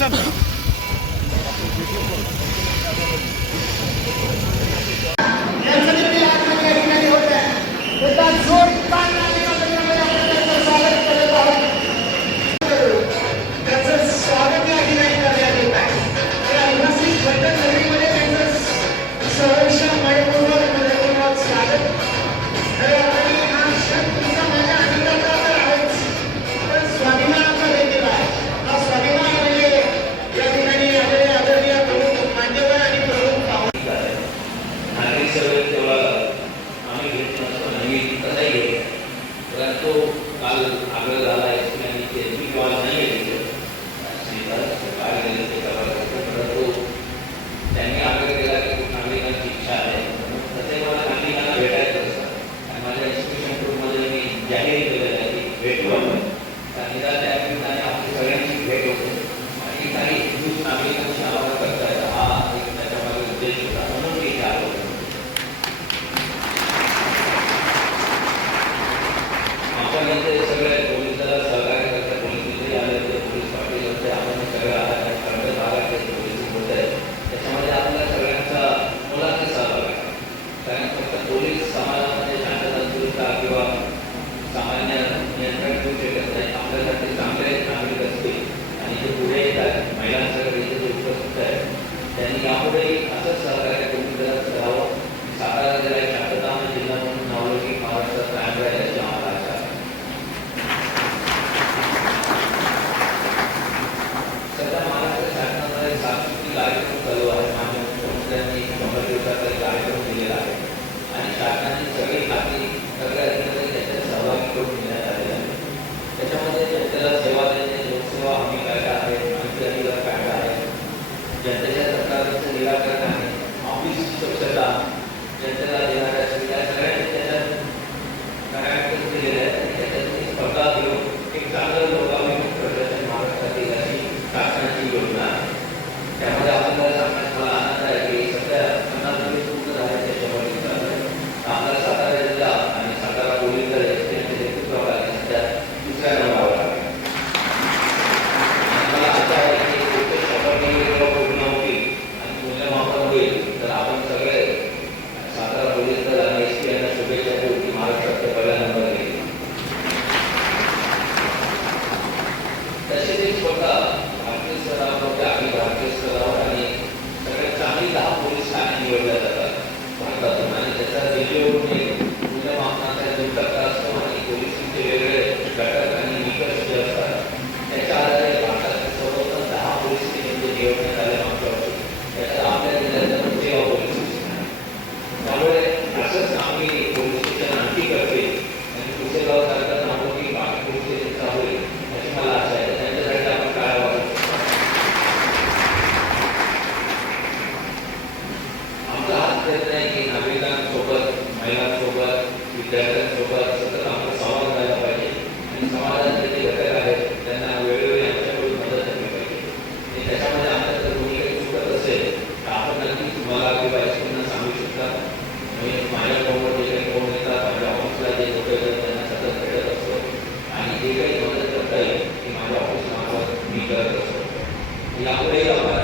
something. आपण जे काही मदत करता येईल ती माझ्या ऑफिसमार्फत मी करत असतो. यापुढे आपण